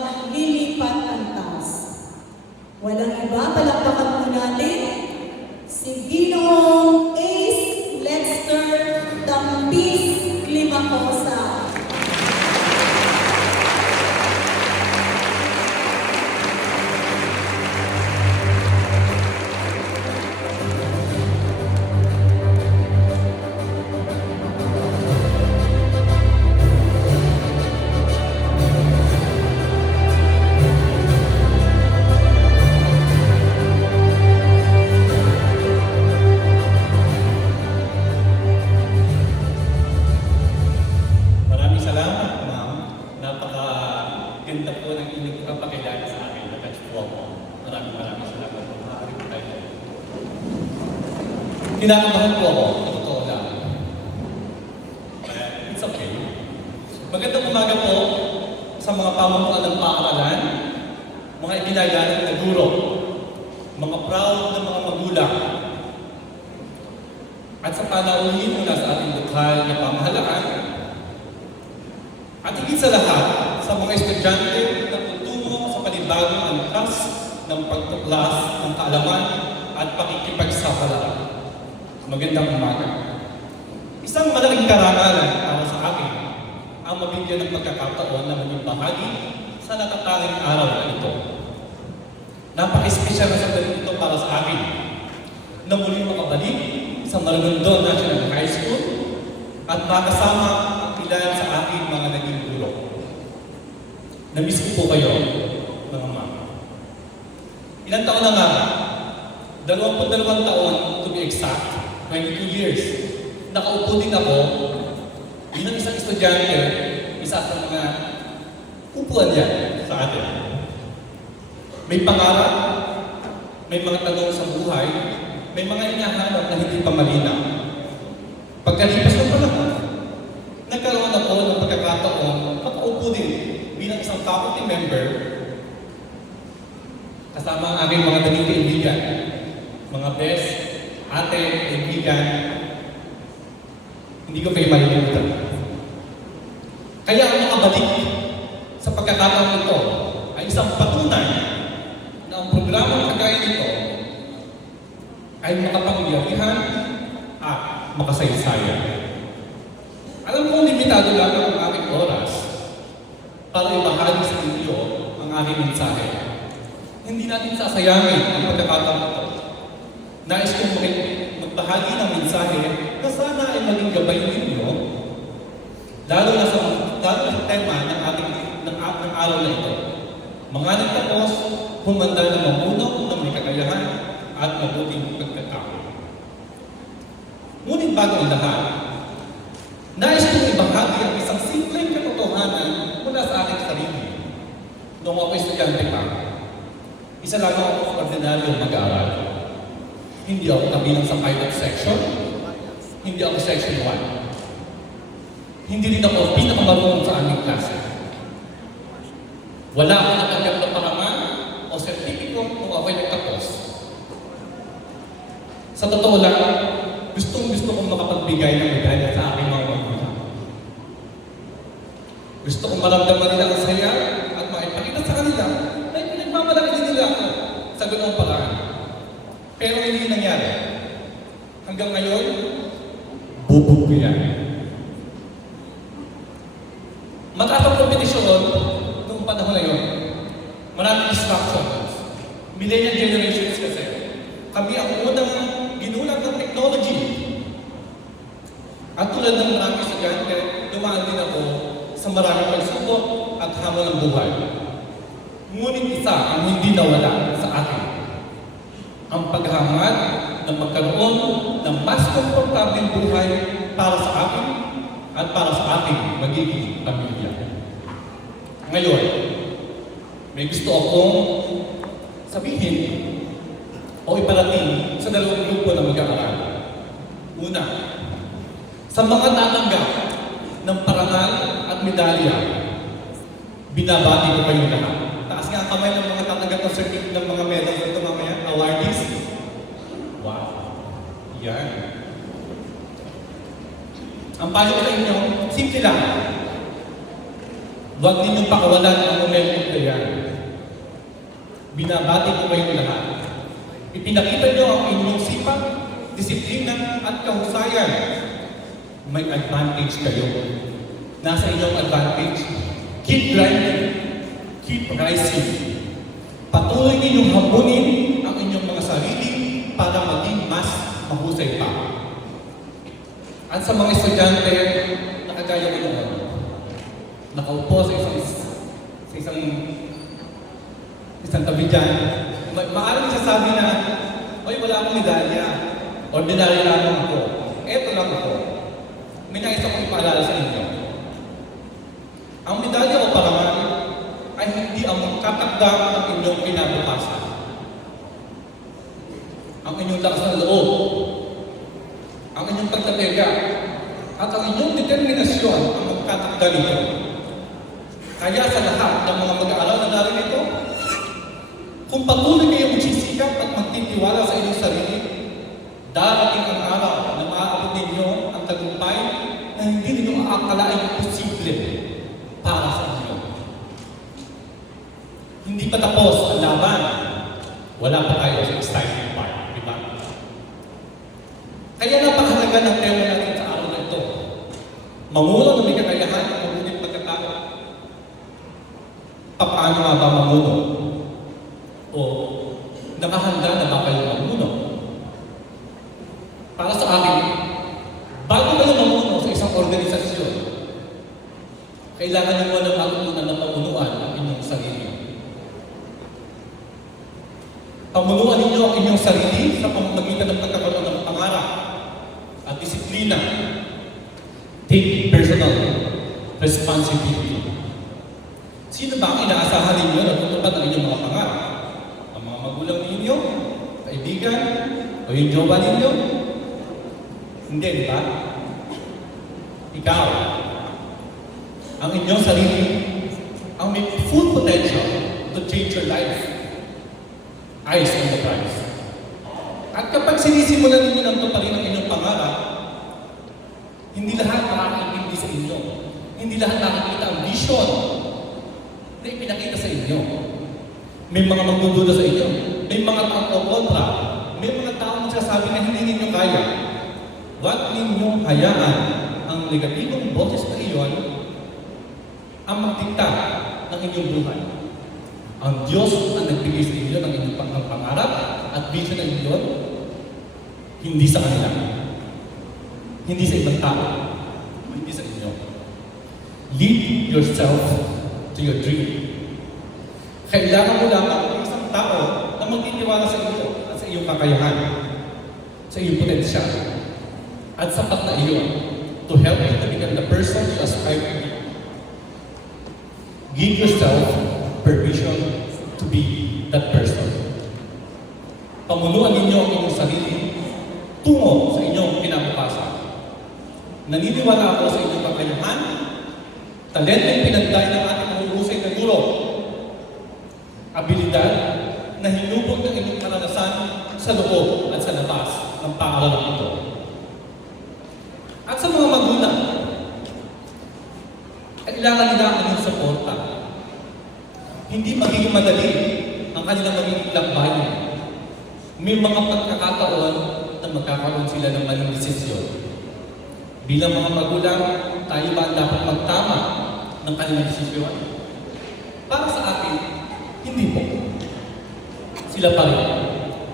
maglilipat ang taas. Walang iba, palakpakan po natin si Ginoong Ace Lexter Tampis Climacosa. Napaka-ganda po ng inyong pagpapakilala sa akin na Batch po ako. Maraming salamat po. Maaari po tayo. Kinakabahan po ako. Totoo lang. But it's okay. Magandang umaga po sa mga pamunuan ng paaralan, mga itinagalang na guro, mga proud na mga magulang, at sa panauhin mula sa ating lokal na pamahalaan, at higit sa lahat, sa mga estudyante na tutungo sa panibagong antas ng pagtuklas ng kaalaman at pakikipagsapalaran. Magandang umaga. Isang malaking karangalan para sa akin ang mabigyan ng pagkakataon na maging bahagi sa natatanging araw na ito. Napaka-espesyal na sandali ito para sa akin na muli makabalik sa Maragondon National High School at makasama ang ilan sa aking mga naging guro. Namiss ko po kayo, mga mama. Ilang taon na nga? 22 taon, to be exact, 22 years. Nakaupo din ako bilang isang estudyante, isa sa mga upuan yan sa atin. May pangarap, may mga tanong sa buhay, may mga hinahanap na hindi pa malinaw. Pagkalipas ng panahon, nagkaroon ako ng pagkakataon, makaupo din bilang isang faculty member kasama ang aking mga naging kaibigan, mga best, ate, kaibigan, hindi ko kayo malilimutan. Kaya ang makabalik sa pagkakataon ito ay isang patunay na ang programang kagaya nito ay makapangyarihan at makasaysayan. Alam kong limitado lang ang aking oras para ibahagi sa inyo ang aking mensahe. Hindi natin sasayangin ang pagkakataon ito. Nais kong magbahagi ng mensahe na sana ay maging gabay ninyo, lalo na sa tema ng araw na ito. Mga nagtapos, humanda na mamuno ng may kakayahan at mabuting pagkatao. Ngunit bago ang lahat, nais kong ibahagi ang isang simpleng katotohanan mula sa aking sarili. Noong ako estudyante pa, isa lang ako ordinaryong mag-aaral. Hindi ako kabilang sa pilot section, hindi ako section 1. Hindi rin ako pinakamarunong sa aming klase. Wala akong natanggap na parangal o sertipiko kung ako'y nagtapos. Sa totoo lang, gusto kong makapagbigay ng medalya sa aking mga magulang. Gusto kong maramdaman nila ang saya at maipakita sa kanila na pinagmamalaki din nila ako sa ganoong paraan. Pero hindi nangyari. Hanggang ngayon, bubog ko yan. Mataas ang kompetisyon noong panahon na yun. Maraming distractions. Millennial generations kasi. Kami ang unang ginulat ng technology. At tulad ng maraming estudyante, dumaan din ako sa maraming pagsubok at hamon ng buhay. Ngunit isa ang hindi nawala sa akin. Ang paghangad na magkaroon ng mas komportableng buhay para sa akin at para sa ating magiging pamilya. Ngayon, may gusto akong sabihin o iparating sa dalawang grupo na mag-aaral. Una, sa mga tatanggap ng parangal at medalya, binabati ko kayo lahat. Taas nga ang kamay ng mga tatanggap ng certificate ng mga medal ito mamaya, awardees. Wow! Yan. Ang payo ko sa inyo, simple lang. Huwag ninyong pakawalan ang momentum na yan. Binabati ko kayong lahat. Ipinakita niyo ang inyong sipag, disiplina at kahusayan. May advantage kayo. Nasa inyong advantage. Keep grinding. Keep rising. Patuloy ninyong hambunin ang inyong mga sarili para maging mas mahusay pa. At sa mga estudyante na kagaya ko noon, nakaupo sa isang tabi dyan, maaaring sasabi na, oy, wala akong medalya. Ordinary lang ako. Eto lang ako. May nais akong ipaalala sa inyo. Ang medalya o parangal ay hindi ang magkatakda ng inyong kinabukasan. Ang inyong lakas ng loob, ang inyong pagtatega, at ang inyong determinasyon ang magkatakda nito. Kaya sa lahat ng mga mag-aaral na narito, kung patuloy kayong magsisikap at magtitiwala sa inyong sarili, darating ang araw na maaabot ninyo ang tagumpay na hindi ninyo aakalaing posible para sa inyo. Hindi pa tapos ang laban. Wala pa tayo sa exciting part, di ba? Kaya napakahalaga ng tema natin sa araw na ito. Mamuno na may kakayahan ng mabuting pagkatao. Paano nga ba mamuno? O nakahanda na ba kayo mamuno? Para sa akin, bago kayo mamuno sa isang organisasyon, kailangan nyo na matutunan na pamunuan ang inyong sarili. Pamunuan ninyo ang inyong sarili sa pamamagitan ng pagkakaroon ng pangarap at disiplina. Take personal responsibility. Sino ba ang inaasahan ninyo na tutupad ang inyong mga pangarap? Ang mga magulang ninyo? Kaibigan? O yung jowa ninyo? Hindi, di ba? Ikaw. Ang inyong sarili ang may full potential to change your life. Eyes on the prize. At kapag sinisimulan ninyo ng tuparin ang inyong pangarap, hindi lahat nakakaintindi sa inyo. Hindi lahat nakakita ang vision na ipinakita sa inyo. May mga magdududa sa inyo. May mga taong kontra. May mga taong magsasabi na hindi ninyo kaya. Huwag ninyong hayaan ang negatibong boses na iyon ang magdikta ng inyong buhay. Ang Diyos ang nagbigay sa inyo ng inyong pangarap at vision ng iyon, hindi sa kanila. Hindi sa ibang tao. Hindi sa inyo. Lead yourself to your dream. Kailangan mo lamang ng isang tao na magtitiwala sa iyo at sa iyong kakayahan, sa iyong potensyal, at sapat na iyon to help you to become the person you aspire to be. Give yourself permission to be that person. Pamunuan ninyo ang inyong sarili tungo sa inyong kinabukasan. Naniniwala ako sa inyong kakayahan, talentong pinagday ng ating mahusay na guro, abilidad na hinubog ng inyong karanasan sa loob at sa labas ng paaralang ito. At sa mga magulang, kailangan nila ang inyong suporta. Hindi magiging madali ang kanilang magiging lakbayin. May mga pagkakataon na magkakaroon sila ng maling desisyon. Bilang mga magulang, tayo ba ang dapat magtama ng kanilang desisyon? Para sa akin, hindi po. Sila pa rin.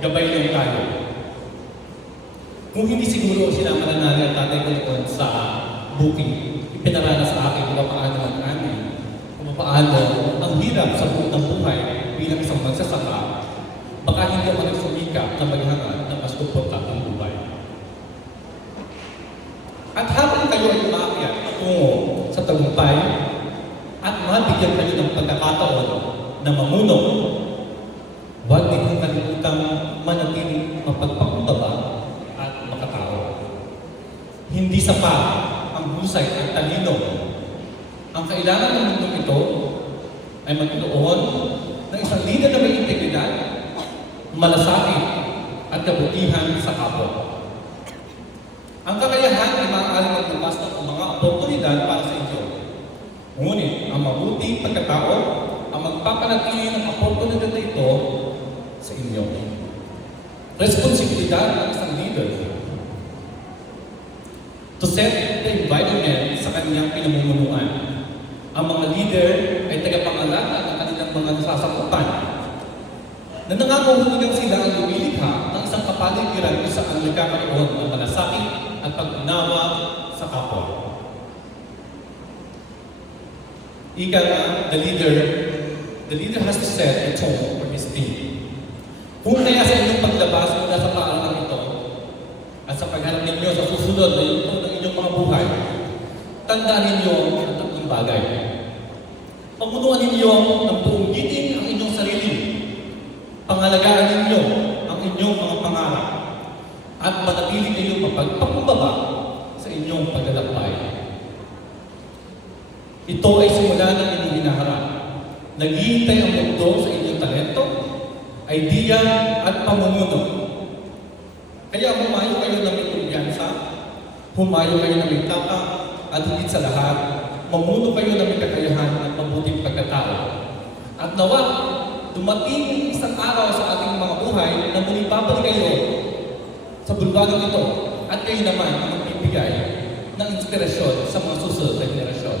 Gabay lang tayo. Kung hindi siguro sinama na namin ang tatay ko noon sa booking, ipinarana sa akin kung paano ang namin, kung paano ang hirap sa buong ng buhay bilang isang magsasaka, baka hindi ako nagsumika na maghangad ng mas komportableng buhay. At habang kayo ay umakyat tungo sa tagumpay at mabigyan kayo ng pagkakataon na mamuno, huwag ninyong kalimutang manatiling mapagpakumbaba at makatao. Hindi sapat ang husay at talino. Ang kailangan ng mundong ito ay magtuon ng isang leader na may integridad, malasakit at kabutihan sa kapwa. Ang kakayahan ay maaaring magbukas ng mga oportunidad para sa inyo. Ngunit ang mabuti mabuting pagkatao ang magpapanatili ng oportunidad na ito sa inyo. Responsibilidad ng isang leader to set the environment sa kanyang pinamumunuan. Ang mga leader ay tagapangalaga ng kanilang mga nasasakupan na nangangahulugan sila ang lumilikha ng isang kapaligiran kung saan nagkakaroon ng malasakit at pag-unawa sa kapwa. Ika nga, the leader has to set a tone for his team. Kung kaya sa inyong paglabas mula sa paaralang ito at sa paghanap ninyo sa susunod na yugto ng inyong mga buhay, tandaan ninyo ang tatlong bagay. Pamunuan ninyo ng buong giting ang inyong sarili. Pangalagaan ninyo ang inyong mga pangarap at manatili kayong mapagpakumbaba sa inyong paglalakbay. Ito ay simula ng inyong hinaharap. Naghihintay ang mundo sa inyong talento, idea at pamumuno. Kaya humayo kayo na may kumpiyansa, humayo kayo na may tapang, at higit sa lahat, mamuno kayo na may kakayahan at mabuting pagkatao. At nawa, dumating isang araw sa ating mga buhay na muli babalik kayo sa bulwagang ito at kayo naman ang magbibigay ng inspirasyon sa mga susunod na henerasyon.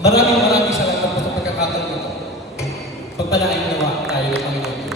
Maraming salamat po sa pagkakataon ito. Pagpalain nawa tayo ng Panginoon.